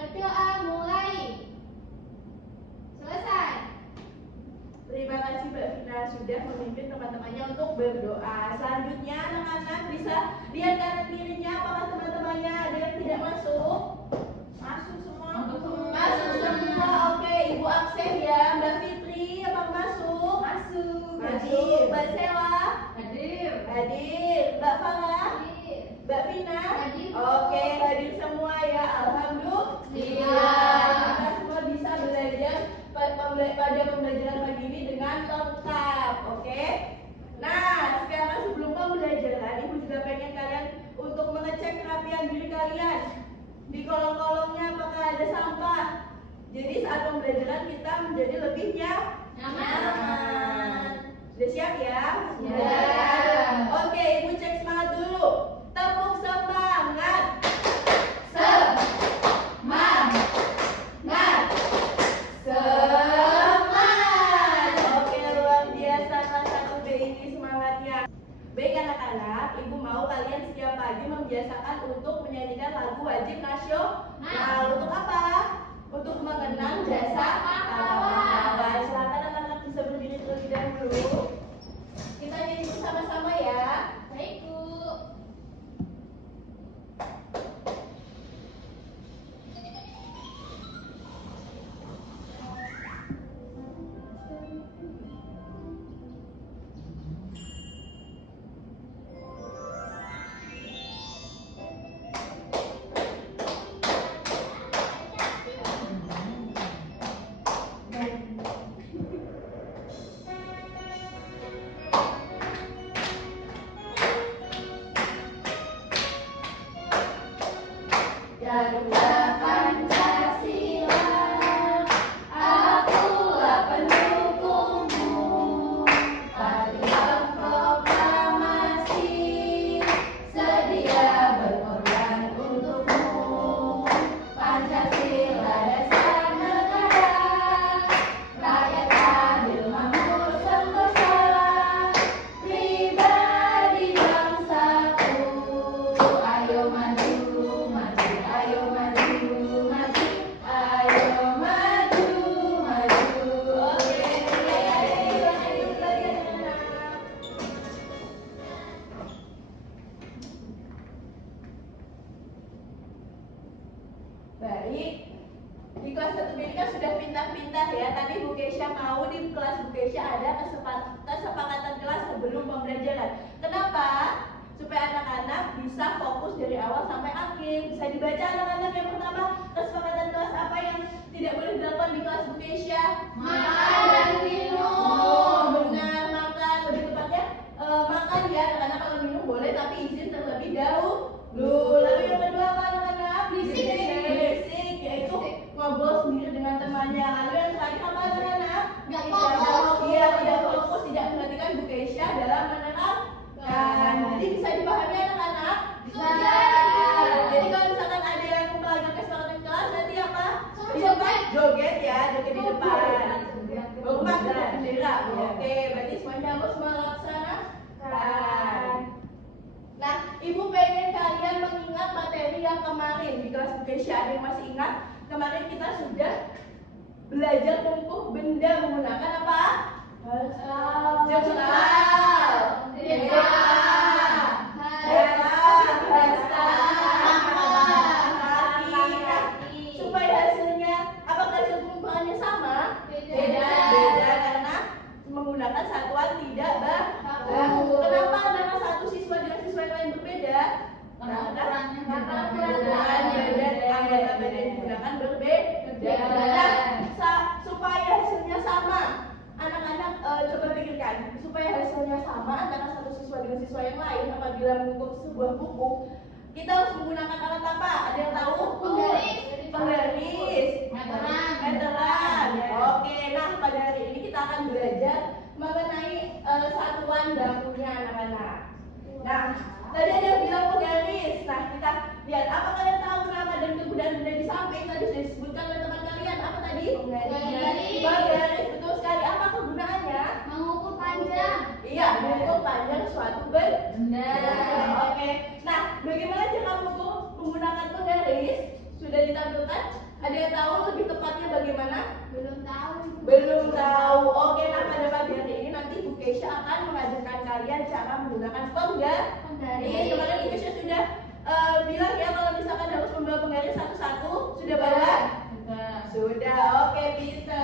Berdoa mulai. Selesai. Terima kasih Mbak Vina sudah memimpin teman-temannya untuk berdoa. Selanjutnya anak-anak bisa lihat kanan kirinya, apakah teman-temannya ada yang tidak masuk? Masuk semua. Masuk semua. Oke, Ibu absen ya. Mbak Fitri, apakah masuk? Masuk. Masuk. Mbak Sela? Hadir. Hadir. Mbak Farah? Hadir. Mbak Vina? Hadir. Oke, hadir semua ya. Alhamdulillah. Kita semua bisa belajar pada pembelajaran pagi ini dengan lengkap, oke? Nah, sekarang sebelum pembelajaran, Ibu juga pengen kalian untuk mengecek kerapian diri kalian. Di kolong-kolongnya apakah ada sampah? Jadi saat pembelajaran kita menjadi lebih nyaman. Sudah siap ya? Sudah. Oke, Ibu cek semangat dulu. Tepuk semangat. Semangat. Semangat. Oke, luar biasa kelas 1B ini semangatnya. Baik anak-anak, Ibu mau kalian setiap pagi membiasakan untuk menyanyikan lagu wajib nasional. Untuk apa? Untuk mengenang jasa pahlawan. Silakan anak-anak bisa berdiri terlebih dahulu. Kita nyanyi bersama-sama ya. Baik, Bu. Garuda Pancasila, akulah pendukungmu. Patriot proklamasi, sedia berkorban untukmu. Pancasila dasar negara, rakyat adil makmur sentosa, pribadi bangsaku. Ayo maju. Ayo maju, maju, ayo maju, maju. Oke, baik. Di kelas 1B ini kan sudah pintar-pintar ya. Tadi Bu Kesha mau di kelas Bu Kesha ada kesepakatan kelas sebelum pembelajaran. Kenapa? Supaya anak-anak bisa fokus dari awal sampai akhir. Bisa dibaca anak-anak yang pertama, kesepakatan kelas apa yang tidak boleh dilakukan di kelas Bu Kesha? Makan dan minum. Benar, makan. Lebih tepatnya makan ya anak-anak. Kalau minum boleh tapi izin terlebih dahulu. Lalu yang kedua apa anak-anak? Berisik, yaitu ngobrol sendiri dengan temannya. Lalu yang terakhir apa anak-anak? Nggak fokus. Iya, tidak fokus, tidak memperhatikan Bu Kesha dalam menerangkan. Jadi bisa dipahami anak-anak? Bisa. Jadi kalau misalkan ada yang melanggar kesepakatan kelas, nanti apa? Suruh Di depan joget. joget ya, joget di depan. Rumah dengan bendera. Oke, berarti semuanya harus melaksanakan. Nah, Ibu pengen kalian mengingat materi yang kemarin di kelas Bu Kesha. Ada yang masih ingat? Kemarin kita sudah belajar mengukur benda menggunakan apa? Jengkal. Supaya hasilnya apakah hasil pengukurannya sama? Beda karena menggunakan satuan tidak baku. Kenapa antara satu siswa dengan siswa yang lain berbeda? Karena ukuran badan anggota badan yang digunakan berbeda. Supaya hasilnya sama, anak-anak coba pikirkan, supaya hasilnya sama antara satu siswa dengan siswa yang lain apabila mengukur sebuah buku, kita harus menggunakan alat apa? Ada yang tahu? Penggaris. Meteran. Oke, nah pada hari ini kita akan belajar mengenai satuan bakunya anak-anak. Nah, tadi ada yang bilang penggaris. Nah, kita lihat apa kalian tahu nama dan kegunaan benda di samping tadi sudah disebutkan oleh teman kalian. Apa tadi? Penggaris. Betul sekali. Apa kegunaannya? Mengukur panjang. Iya, mengukur panjang suatu benda. Oke. Nah, bagaimana cara mengukur menggunakan penggaris? Sudah ditampilkan? Ada yang tahu lebih tepatnya bagaimana? Belum tahu. Belum tahu. Oke, nah pada pagi hari ini nanti Bu Keisha akan mengajarkan kalian cara menggunakan penggaris. Kemarin Bu Keisha sudah bilang ya kalau misalkan harus membawa penggaris satu-satu. Sudah bawa? Sudah. Oke, bisa.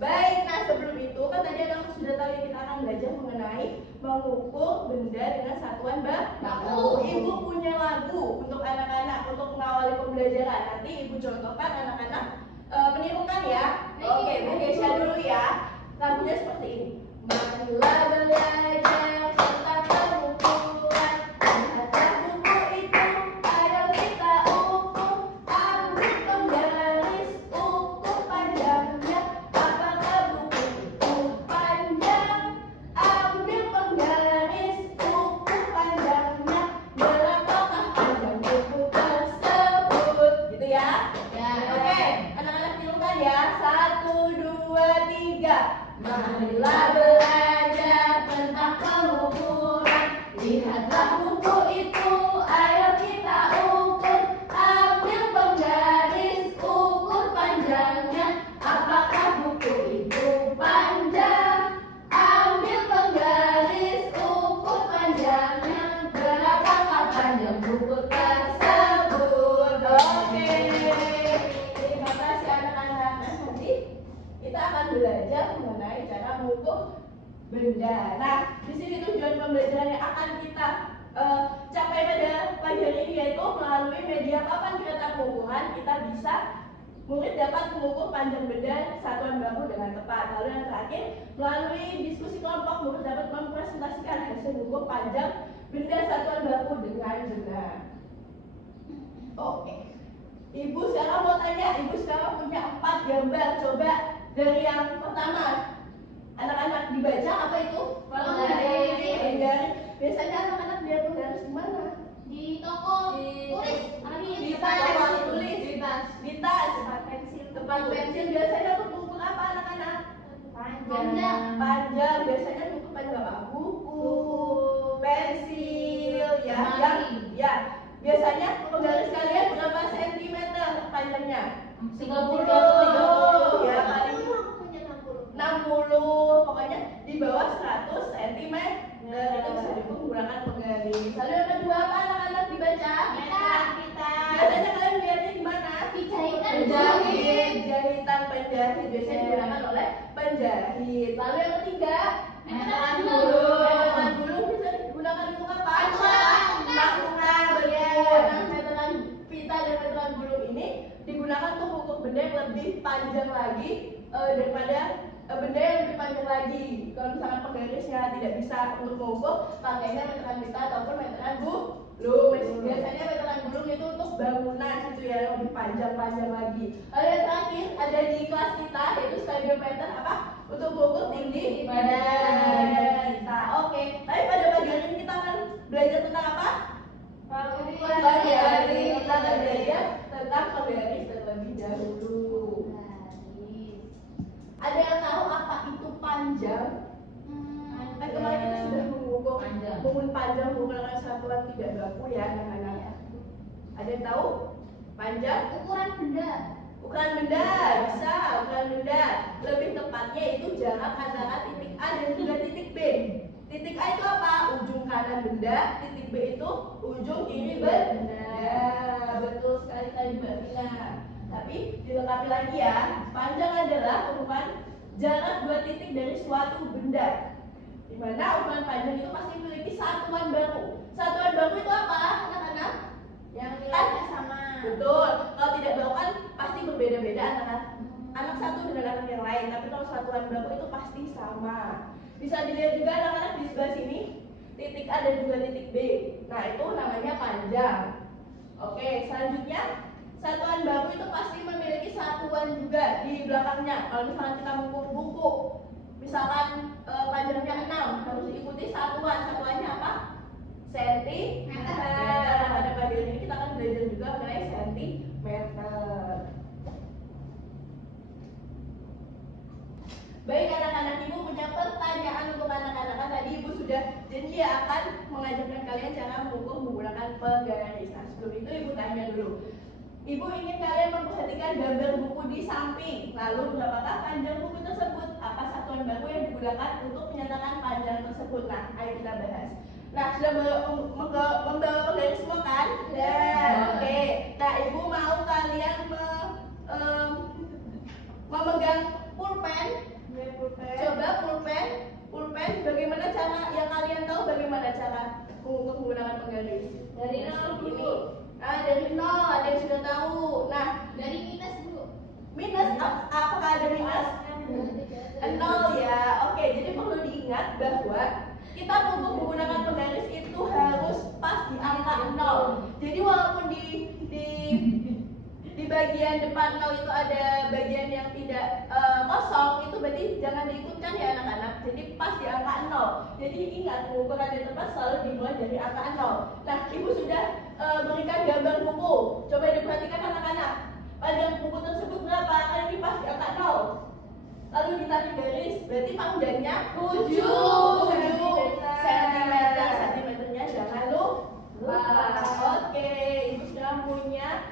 Baik, nah sebelum itu kan tadi anak sudah tahu ya, kita akan belajar mengenai mengukur benda dengan satuan baku. Ibu punya lagu untuk anak-anak untuk mengawali pembelajaran. Nanti ibu contohkan anak-anak menirukan ya. Oke, Bu Keisha dulu ya. Lagunya seperti ini. Marilah belajar tentang pengukuran. Lihatlah buku itu, ayo kita ukur. Ambil penggaris, ukur panjangnya. Apakah buku itu panjang? Ambil penggaris, ukur panjangnya. Berapakah panjang buku tersebut? Gitu ya. Oke, anak-anak tirukan ya. 1, 2, 3. Marilah belajar tentang pengukuran. Lihatlah buku itu, ayo kita ukur. Ambil penggaris, ukur panjangnya. Apakah buku itu panjang? Ambil penggaris, ukur panjangnya. Berapakah panjang buku tersebut? Oke, terima kasih anak-anak. Nanti kita akan belajar mengenai cara mengukur benda. Nah, di sini tujuan pembelajaran yang akan kita capai pada pagi hari ini yaitu melalui media papan kereta pengukuran kita bisa murid dapat mengukur panjang benda satuan baku dengan tepat. Lalu yang terakhir, melalui diskusi kelompok murid dapat mempresentasikan hasil mengukur panjang benda satuan baku dengan benar. Oke. Ibu sekarang mau tanya, ibu sekarang punya 4 gambar. Coba dari yang pertama, anak-anak dibaca apa itu? Penggaris. Biasanya anak-anak lihat penggaris di mana? Di toko tulis. Di toko tulis. Di tas. Tempat pensil. Biasanya untuk mengukur apa anak-anak? Panjang. Biasanya untuk panjang apa? Buku, pensil, ya. Biasanya penggaris kalian berapa sentimeter panjangnya? 30 ya, paling 60, pokoknya di bawah 100 cm. Itu bisa digunakan penggaris. Lalu yang kedua apa anak-anak dibaca? Biasanya kalian lihatnya di mana? Jahitan penjahit biasanya digunakan oleh penjahit. Lalu yang ketiga, meteran gulung bisa digunakan untuk apa? Pakungan, betul. Nah, meteran pita dan meteran gulung ini digunakan untuk mengukur benda yang lebih panjang lagi daripada benda yang lebih panjang lagi. Kalau misalkan penggarisnya tidak bisa untuk mengukur, pakainya meteran pita ataupun meteran gulung. Biasanya meteran gulung itu untuk bangunan gitu ya, yang lebih panjang lagi. Lalu yang terakhir ada di kelas kita yaitu stadiometer apa? Untuk mengukur tinggi badan kita. Oke, tapi pada pagi hari ini kita akan belajar tentang apa? Penggaris. Kita akan belajar tentang penggaris terlebih dahulu. Ada yang tahu apa itu panjang? Kan kemarin kita sudah mengukur panjang menggunakan satuan tidak baku ya anak-anak. Ada yang tahu? Panjang? Ukuran benda. Ukuran benda, bisa ukuran benda. Lebih tepatnya itu jarak antara titik A dan juga titik B. Titik A itu apa? Ujung kanan benda. Titik B itu ujung kiri benda. Betul sekali tadi Mbak Vina. Tapi dilengkapi lagi ya. Panjang adalah ukuran jarak 2 titik dari suatu benda. Di mana ukuran panjang itu pasti memiliki satuan baku. Satuan baku itu apa, anak-anak? Yang nilainya sama. Betul. Kalau tidak baku kan pasti berbeda-beda antara anak satu dengan anak yang lain. Tapi kalau satuan baku itu pasti sama. Bisa dilihat juga anak-anak di sebelah sini, titik A dan juga titik B. Nah itu namanya panjang. Oke, selanjutnya satuan baku itu pasti memiliki satuan juga di belakangnya. Kalau misalkan kita mengukur buku, misalkan panjangnya 6, harus diikuti satuannya apa? Sentimeter. Nah, pada pagi ini kita akan belajar juga mengenai sentimeter. Baik anak-anak, ibu punya pertanyaan untuk anak-anak. Kan tadi ibu sudah janji akan mengajarkan kalian cara mengukur menggunakan penggaris. Nah, sebelum itu ibu tanya dulu. Ibu ingin kalian memperhatikan gambar buku di samping. Lalu berapakah panjang buku tersebut? Apa satuan baku yang digunakan untuk menyatakan panjang tersebut? Nah, ayo kita bahas. Nah, sudah membawa penggaris semua kan? Oke. Nah, ibu mau kalian memegang pulpen. Coba pulpen. Bagaimana cara yang kalian tahu bagaimana cara mengukur menggunakan penggaris? Dari nol dulu. Dari nol. Ada yang sudah tahu. Nah, Dari minus dulu. minus apakah ada minus? Nol ya. Oke, jadi perlu diingat bahwa kita untuk menggunakan penggaris itu harus pas di angka 0. Jadi walaupun di bagian depan 0 itu ada bagian yang tidak kosong, itu berarti jangan diikutkan ya anak-anak. Jadi pas di angka 0. Jadi ingat, pengukuran yang tepat selalu dimulai dari angka 0. Nah, ibu sudah berikan gambar buku. Coba diperhatikan anak-anak. Panjang buku tersebut berapa? Kan ini pas di angka 0. Lalu ditarik garis, berarti panjangnya 7 cm. Sentimeternya jangan lupa. Oke, ibu sudah punya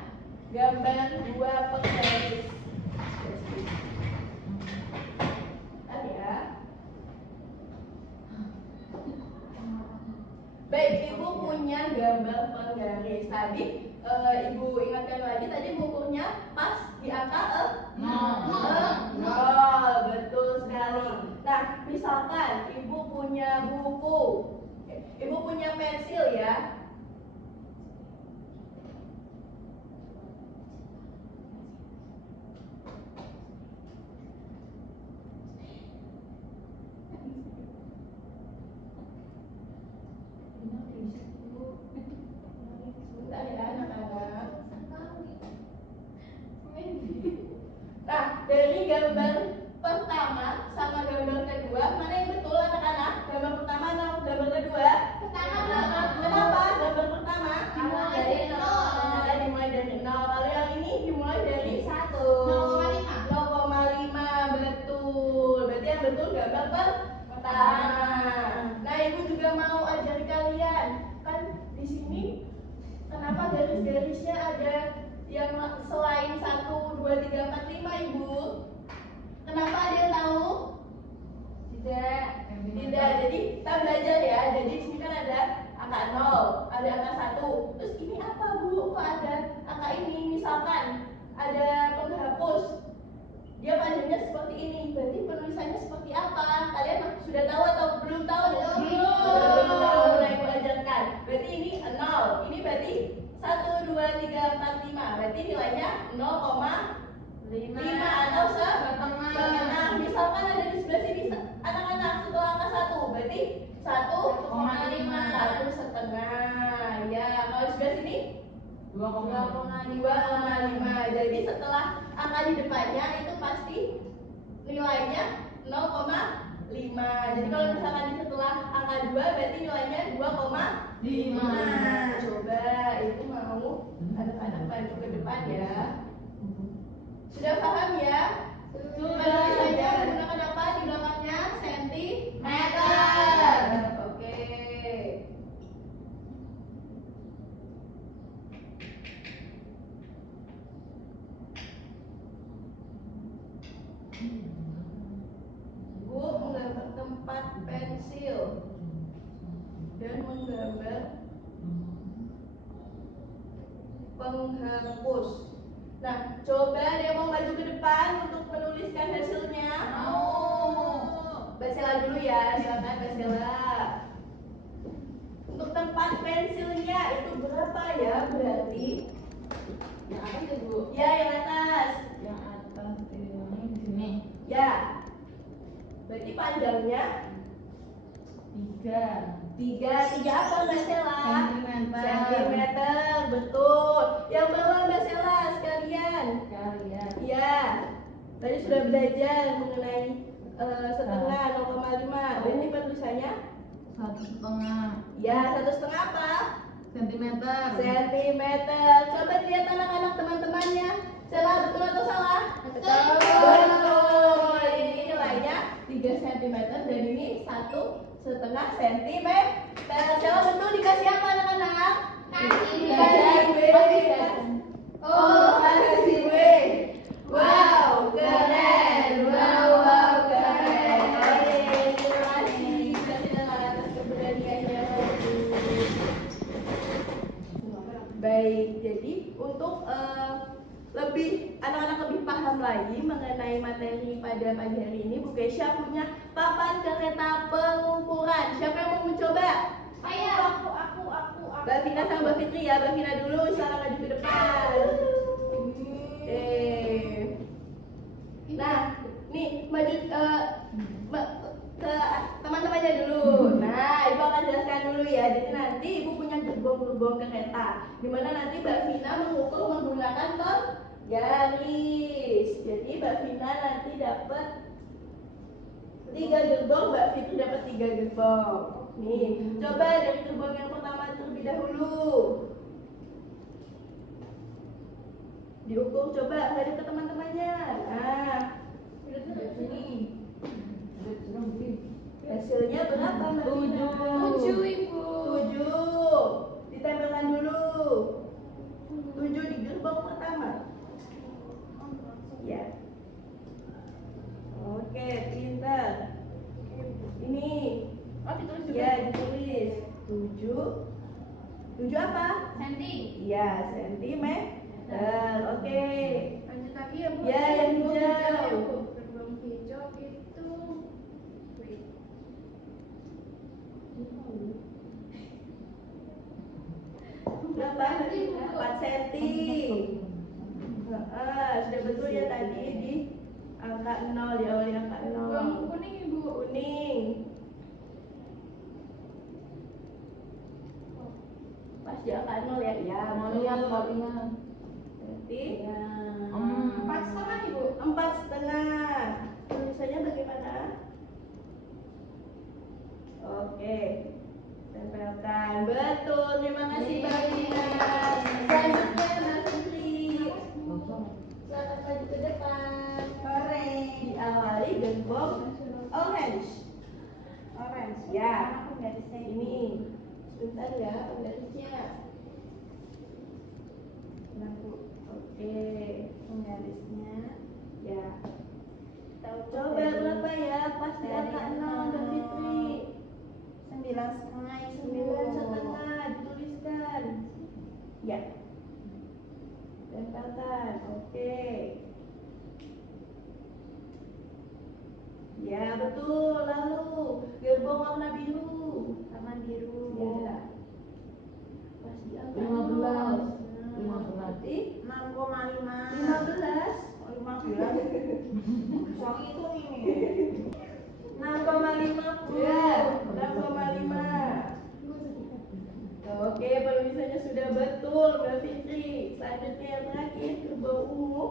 gambar 2 penggaris. Ya. Baik, ibu punya gambar penggaris. Tadi ibu ingatkan lagi, tadi mengukurnya pas di angka 0. Betul sekali. Nah, misalkan ibu punya buku, ibu punya pensil ya. Sebentar ya anak-anak. Nah, dari gambar pertama sama gambar kedua, mana yang betul anak-anak? Gambar pertama atau gambar kedua? Pertama. Kenapa? Gambar pertama Dimulai dari nol. Dimulai dari 0. Lalu yang ini dimulai dari 1. 0,5. 0,5, betul. Berarti yang betul gambar pertama. Nah, ibu juga mau ajari kalian. Kan di sini kenapa garis-garisnya ada yang selain 1, 2, 3, 4, 5 ibu? Kenapa, ada yang tahu? Tidak. Jadi kita belajar ya. Jadi di sini kan ada angka 0, ada angka 1. Terus ini apa bu? Kok ada angka ini? Misalkan ada penghapus, dia panjangnya seperti ini. Berarti penulisannya seperti apa? Kalian sudah tahu atau belum tahu? Belum. Mulai belajarkan. Berarti ini 0. Ini berarti 1, 2, 3, 4, 5. Berarti nilainya 0,5 atau setengah. Misalkan ada di sebelah sini anak-anak setelah angka 1, berarti 1,5. 1,5. Ya, kalau di sebelah sini 2,5. Jadi setelah angka di depannya itu pasti nilainya 0,5. Jadi kalau misalkan di setelah angka 2 berarti nilainya 2,5. Coba ibu mau anak-anak maju ke depan ya. Sudah paham ya? Tulisannya menggunakan apa di belakangnya? Sentimeter. Oke. Ibu menggambar tempat pensil dan menggambar penghapus. Nah, coba ada yang mau maju ke depan untuk menuliskan hasilnya. Mbak Sela dulu ya, silakan Mbak Sela. Untuk tempat pensilnya itu berapa ya berarti? Yang atas ya bu? Ya, yang atas. Yang atas ini di sini. Ya. Berarti panjangnya 3 apa Mbak Sela? Sentimeter, betul. Yang bawah Mbak Sela sekalian. Ya. Tadi sudah belajar mengenai setengah 0,5. Berarti penulisannya 1,5 ya 1,5 apa? sentimeter. Coba lihat anak-anak teman-temannya. Sela betul atau salah? Betul. Betul. Ini nilainya 3 cm dan ini 1,5 cm. Siapa betul dikasih apa anak-anak? Dikasih W. Oh, kasih W. Wow, keren. Wow, keren. Oke, terima kasih. Kasih tangan atas keberaniannya. Baik, jadi untuk anak-anak lebih paham lagi mengenai materi pada pagi hari ini, Bu Kesha punya papan kereta pengukuran. Siapa yang mau mencoba? Aku. Mbak Vina sama Mbak Fitri ya. Mbak Vina dulu, silakan maju ke depan. Nah, nih maju ke teman-temannya dulu. Nah, Ibu akan jelaskan dulu ya. Jadi nanti Ibu punya gerbong-gerbong kereta, dimana nanti Mbak Vina mengukur menggunakan garis. Jadi Mbak Vina nanti dapat 3 gerbong, Mbak Fitri dapat 3 gerbong. Nih, coba dari gerbong yang pertama terlebih dahulu. Diukur, coba hadap ke teman-temannya. Nah, hasilnya berapa Mbak Vina? 7, Ibu. 7. Ditempelkan dulu. 7 di gerbong pertama. Ya. Oke, pintar. Ini. Oh, ditulis juga. Ya, ditulis. 7. 7 apa? Senti. Iya, sentimeter. Oke. Lanjut lagi ya, Bu. Ya, yang hijau. Gerbong hijau itu Berapa? 4 cm. Sudah betul ya tadi di angka 0, diawali angka 0. gerbong kuning, Ibu. Kuning. Pas di angka 0 ya. Ya, Mau lihat. Berarti Ya. 4,5 Ibu. 4,5. Tulisannya bagaimana? Oke. Tempelkan. Betul. Terima kasih Mbak Vina. Selanjutnya Mbak Fitri. Silakan maju ke depan. Diawali gerbong orange. Ya. Ini. Sebentar ya, penggarisnya. Oke. Penggarisnya. Ya. Coba berapa ya? Pas di angka 0 Mbak Fitri. 9,5 dituliskan. Ya. Tempelkan. Oke. Ya, betul. Lalu gerbong warna biru. Ya. Pas di angka 15. 0. Berarti 6,5. 15. 6,5 Bu. Ya, 6,5. Oke, penulisannya sudah betul Mbak Fitri. Selanjutnya yang terakhir gerbong ungu.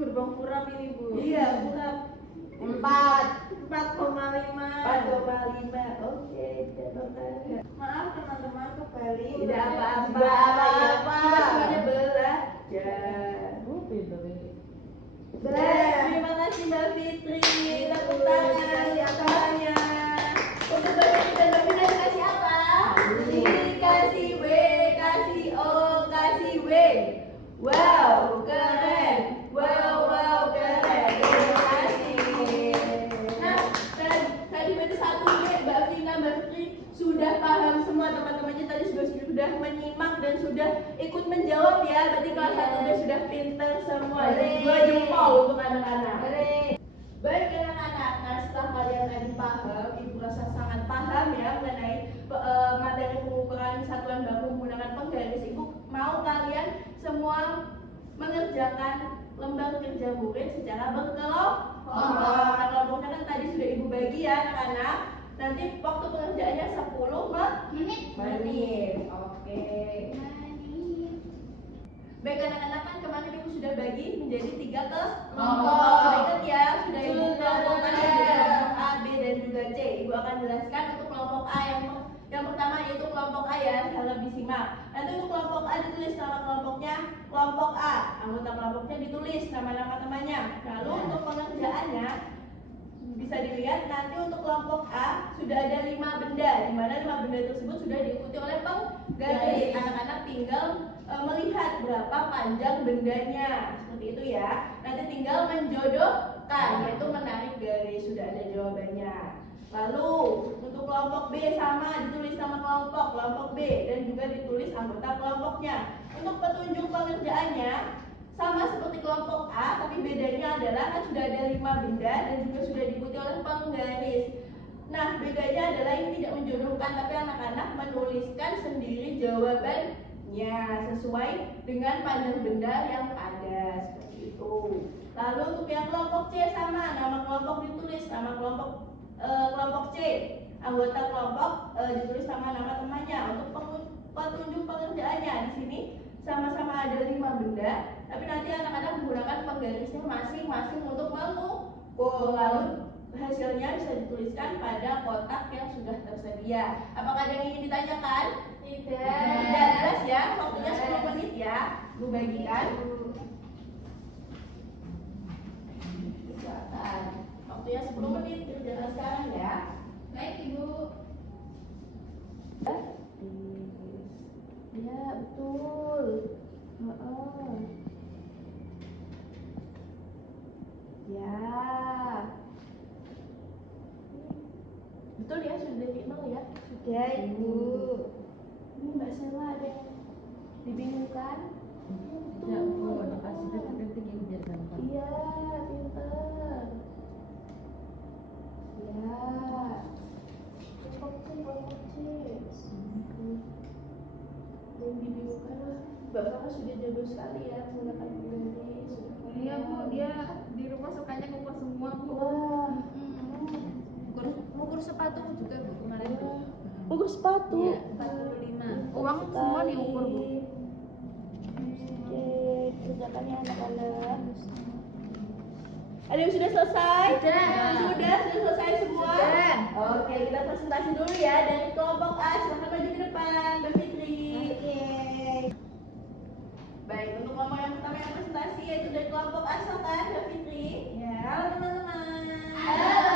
Gerbong kurap ini Bu. Iya, kurap. 4,5. 4,5. Oke, catatan. Maaf teman-teman kembali. Tidak apa-apa. Tidak apa-apa. Kita semuanya belajar. Baik, terima kasih Mbak Fitri. Tepuk tangan semuanya. Untuk Mbak Fitri dan Mbak Fitri dikasih apa? Dikasih W, kasih O, kasih W. Wow, keren. Wow, keren. Terima kasih. Nah, tadi berarti 1 W, Mbak Vina, Mbak Fitri sudah paham semua, teman-temannya tadi sudah menyimak dan sudah ikut menjawab ya. Berarti kelas 1 B sudah pintar semua. 2 jempol untuk anak-anak. Baik anak-anak, nah setelah kalian tadi paham, Ibu rasa sangat paham ya mengenai materi pengukuran satuan baku menggunakan penggaris. Ibu mau kalian semua mengerjakan lembar kerja murid secara berkelompok. Nah, kelompoknya kan tadi sudah Ibu bagi ya anak-anak. Nanti waktu pengerjaannya 10 menit. Oke. Baik anak-anak, kan kemarin Ibu sudah bagi menjadi 3 kelompok. Sudah ingat ya, sudah Ibu kelompokkan menjadi kelompok A, B, dan juga C. Ibu akan jelaskan untuk kelompok A yang pertama yaitu kelompok A ya, harap disimak. Nanti untuk kelompok A ditulis nama kelompoknya kelompok A, anggota kelompoknya ditulis nama-nama temannya. Lalu untuk pengerjaannya bisa dilihat nanti untuk kelompok A sudah ada 5 benda, di mana 5 benda tersebut sudah diikuti oleh penggaris. Anak-anak tinggal melihat berapa panjang bendanya, seperti itu ya. Nanti tinggal menjodohkan, yaitu menarik garis, sudah ada jawabannya. Lalu untuk kelompok B sama, ditulis nama kelompok B dan juga ditulis anggota kelompoknya. Untuk petunjuk pengerjaannya sama seperti kelompok A, tapi bedanya adalah kan sudah ada 5 benda dan juga sudah diikuti oleh penggaris. Nah, bedanya adalah ini tidak menjodohkan, tapi anak-anak menuliskan sendiri jawabannya sesuai dengan panjang benda yang ada, seperti itu. Lalu untuk yang kelompok C sama, nama kelompok ditulis, nama kelompok C, anggota kelompok ditulis nama temannya. Untuk petunjuk pengerjaannya di sini sama-sama ada 5 benda, tapi nanti anak-anak menggunakan penggarisnya masing-masing untuk mengukur. Lalu hasilnya bisa dituliskan pada kotak yang sudah tersedia. Apakah ada yang ingin ditanyakan? Tidak, jelas ya. Waktunya 10 menit ya. Bu bagikan. Silakan. Waktunya 10 menit, kerjakan sekarang ya. Baik, Ibu. Ya, betul. Ya. Betul ya, sudah dari 0 ya? Sudah, Ibu. Ini Mbak Sela ada yang dibingungkan? Tidak, Bu, kasih detik-detik yang biar gampang. Iya, pinter. Ya. Kelompok C. Yang dibingungkan lah. Mbak Farah sudah jago sekali ya menggunakan penggaris. Iya, Bu, dia di rumah sukanya ngukur semua, Bu. Wah. Ngukur sepatu juga, Bu, kemarin, Bu. Ukur sepatu. Iya, 45. Uang semua diukur, Bu. Oke, kerjakan ya anak-anak. Ada yang sudah selesai? Sudah selesai semua? Sudah. Oke, kita presentasi dulu ya dari kelompok A. Silakan maju ke depan, Mbak Fitri. Oke. Baik, untuk kelompok yang pertama yang presentasi yaitu dari kelompok A. Silakan, Mbak Fitri. Ya, halo teman-teman. Halo.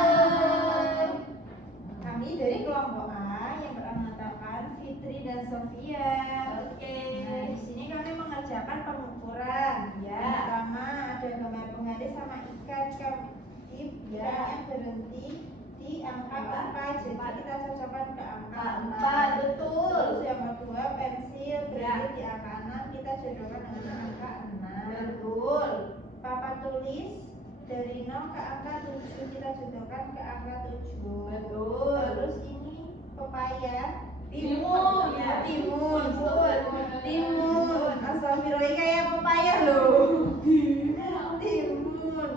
Kami dari kelompok A yang beranggotakan Fitri dan Sofia. Oke. Nah, di sini kami mengerjakan pengukuran. Ya. Yang pertama ada gambar penggaris sama ikan kip Ya. yang berhenti di angka 4. Jadi kita cocokkan ke angka 4, betul. Terus yang kedua pensil berhenti Ya. di angka 6, kita jodohkan dengan angka 6. Betul. Papan tulis dari 0 ke angka 7, kita jodohkan ke angka 7. Betul. Terus ini pepaya. Timun, ya. Timun, Betul. timun. Astagfirullah, kayak pepaya loh. Timun.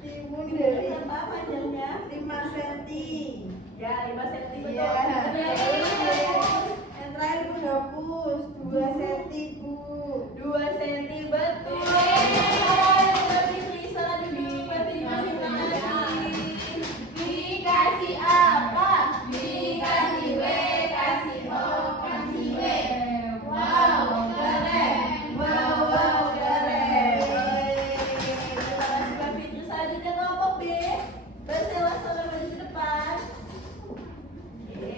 Timun dari Berapa panjangnya? 5 cm. Ya, 5 cm betul. Iya. Betul. Yang terakhir menghapus 2 cm, Bu. 2 cm betul. Mbak Fitri, salah dulu. Mbak Fitri, terima kasih. Dikasih apa? Dikasih W, kasih O, kasih W. Wow, keren. Wow, keren. Terima kasih Mbak Fitri. Selanjutnya kelompok B. Mbak Sela, saudara maju ke depan.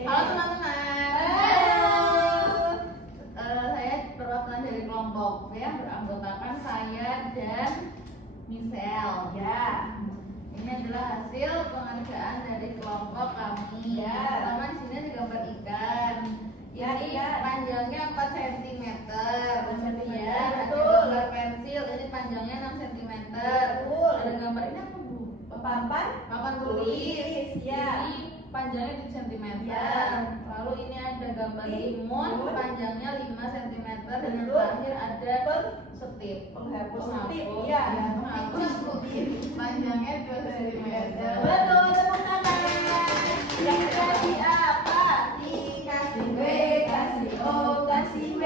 Halo teman-teman. Halo. Saya perwakilan dari kelompok B yang beranggotakan saya dan Michelle. Ya. Ini adalah hasil pengerjaan dari kelompok kami. Ya. Pertama di sini ada gambar ikan. Ya, Ini ya. panjangnya 4 cm. 4 cm, Ya, ada betul. gambar pensil. Ini panjangnya 6 cm. Betul. Ada gambar ini apa, Bu? Papan Papan tulis. ya. Ini panjangnya 7 cm. Ya. Lalu ini ada gambar Timun. timun, panjangnya 5 cm. Dan yang Betul. terakhir ada setip. Penghapus setip, Penghapus. ya. Penghapus panjangnya 2 cm. Betul, tepuk tangan. Dikasih apa? Dikasih W, kasih O, kasih W.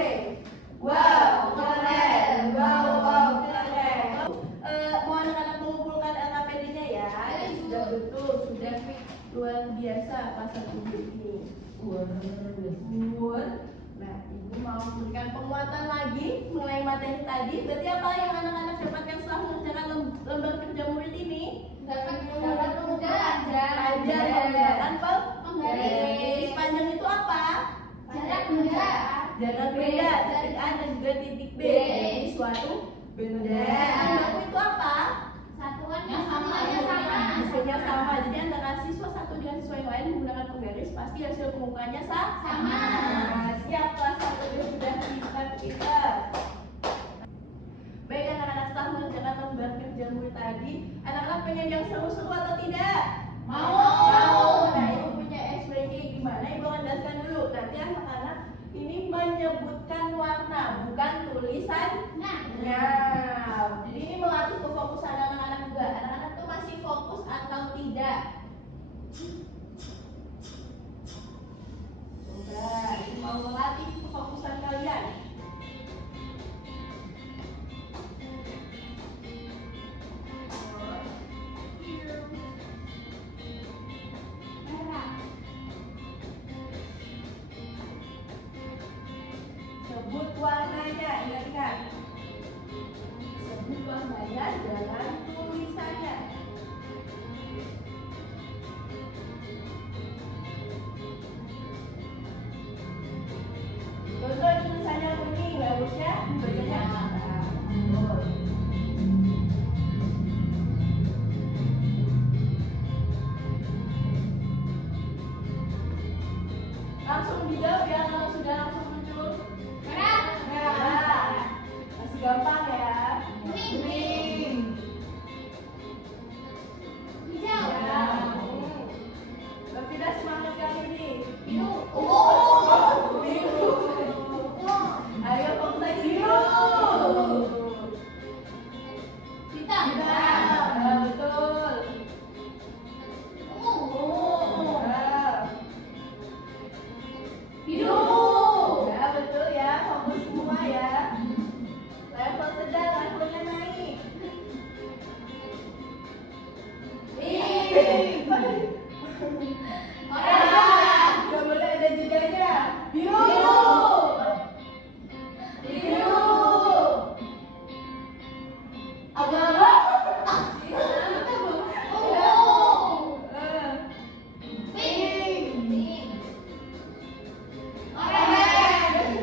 Wow, keren. Wow, keren. Mau anak-anak mengumpulkan LKPD-nya ya. Sudah betul, sudah luar biasa pasal 7 ini. Luar. Nah, Ibu mau memberikan penguatan lagi mengenai materi tadi. Berarti apa yang anak-anak dapatkan setelah mengerjakan lembar kerja murid ini? dapat penggunaan panjang penggunaan penggaris. Panjang itu apa? Jarak benda. Jarak benda, titik A dan juga titik B. Jadi suatu benda. Bahan baku itu apa? Satuannya sama. Hasilnya sama. Jadi antara siswa satu dengan siswa yang lain menggunakan penggaris pasti hasil pengukurannya Sama. Nah, siap kelas 1 sudah kita. Baik anak-anak, setelah mengerjakan lembar kerja murid tadi, anak-anak pengen yang seru-seru atau tidak? Mau. Nah, ibu punya SWG gimana? Ibu akan jelaskan dulu. Nanti anak-anak ini menyebutkan warna, bukan tulisannya. Jadi ini melatih kefokusan anak-anak juga. Anak-anak tuh masih fokus atau tidak? Coba, ini mau melatih kefokusan kalian. Sebut warnanya, ingat-ingat. Sebut warnanya, jangan tulisannya. Contoh tulisannya kuning, bagusnya bacanya apa? Langsung dijawab ya, kalau sudah langsung muncul. Merah. Masih gampang ya. Kuning. Hijau. Ya. Mbak Fida semangat kali ini. Biru. Biru. Ayo fokus lagi biru. Hitam. Nah, betul. Ungu. Nah. Biru. Ya betul ya, fokus semua ya. Level sedang, levelnya naik. Pink. Oranye. Gak boleh ada jedanya. Biru. Biru. Ungu. Pink. Oranye.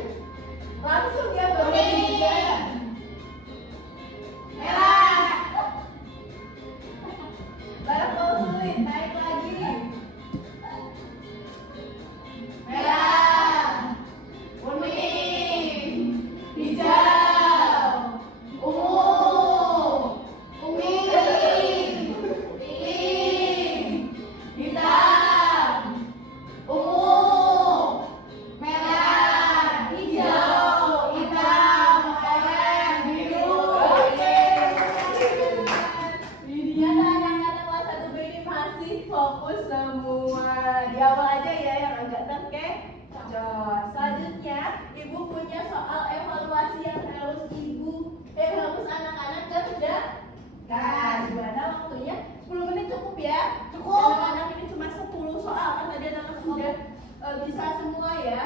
Langsung ya boleh jedanya. Merah. Level sulit, naik lagi. Merah. Kuning. Hijau. Ungu. Kuning. Pink. Hitam. Ungu. Merah. Hijau. Hitam. Oranye. Biru. Ini anak-anak kelas 1B ini masih fokus semua. Di awal aja ya yang agak terkecoh. Selanjutnya, ibu punya soal evaluasi yang harus harus anak-anak kerjakan. Gimana waktunya? 10 menit cukup ya? Cukup. Anak-anak ini cuma 10 soal kan tadi anak-anak sudah bisa semua ya.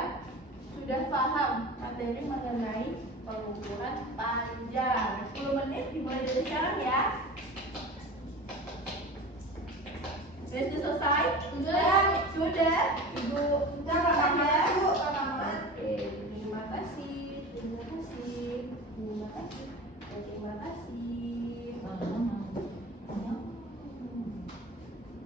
Sudah paham materi mengenai pengukuran panjang. 10 menit dimulai dari sekarang ya. Sudah selesai? Sudah. Ibu Kakak ya. Mat, Oke, terima kasih. Terima kasih. Terima kasih. Terima kasih.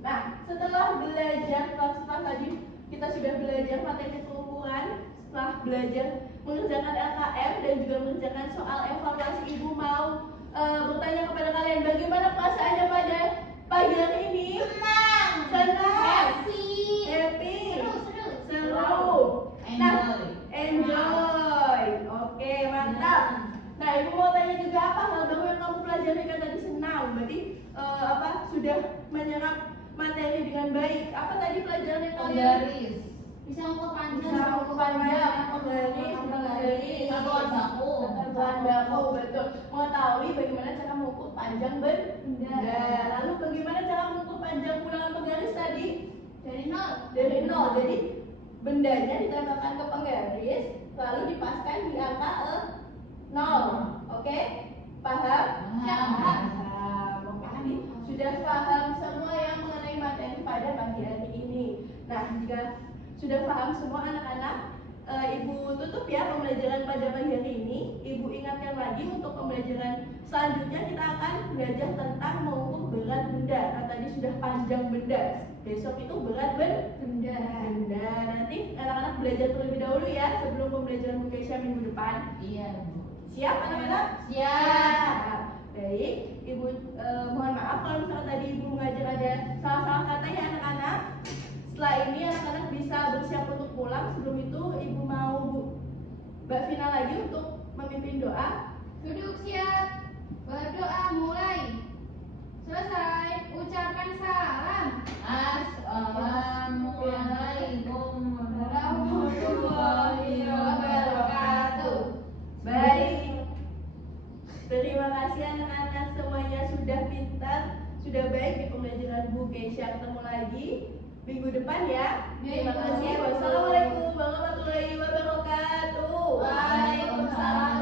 Nah, setelah belajar setelah tadi kita sudah belajar materi pengukuran, setelah belajar mengerjakan LKM dan juga mengerjakan soal evaluasi, ibu mau bertanya kepada kalian bagaimana perasaannya pada pagi hari ini? Senang. Happy. Seru. Nah, enjoy. Oke, mantap. Nah, ibu mau tanya juga apa hal baru yang kamu pelajari kan tadi senang. Berarti sudah menyerap materi dengan baik. Apa tadi pelajaran yang kalian? Penggaris. Bisa ngukur panjang. Bisa ngukur panjang, penggaris, Satuan baku. Satuan baku, betul. Mengetahui bagaimana cara mengukur panjang benda. Lalu bagaimana cara mengukur panjang ulangan penggaris tadi? Dari nol. Dari nol. Jadi bendanya ditambahkan ke penggaris, lalu dipaskan di angka 0. Oke? Paham? Paham. Oke. Sudah paham semua yang mengenai materi pada pagi hari ini. Nah, jika sudah paham semua anak-anak, Ibu tutup ya pembelajaran pada pagi hari ini. Ibu ingatkan lagi untuk pembelajaran selanjutnya kita akan belajar tentang mengukur berat benda. Nah, tadi sudah panjang benda. Besok itu berat benda. Nanti anak-anak belajar terlebih dahulu ya sebelum pembelajaran Bu Kesha minggu depan. Iya. Siap anak-anak? Siap. Baik, Ibu mohon maaf kalau misalnya tadi Ibu mengajar ada salah-salah kata ya anak-anak. Setelah ini anak-anak bisa bersiap untuk pulang. Sebelum itu Ibu mau Mbak Vina lagi untuk memimpin doa. Duduk siap. Berdoa mulai. Selesai. Ucapkan salam. Assalamualaikum warahmatullahi wabarakatuh. Baik. Terima kasih anak-anak semuanya sudah pintar, sudah baik di pembelajaran Bu Kesha. Ketemu lagi minggu depan ya. Terima kasih. Wassalamualaikum warahmatullahi wabarakatuh. Waalaikumsalam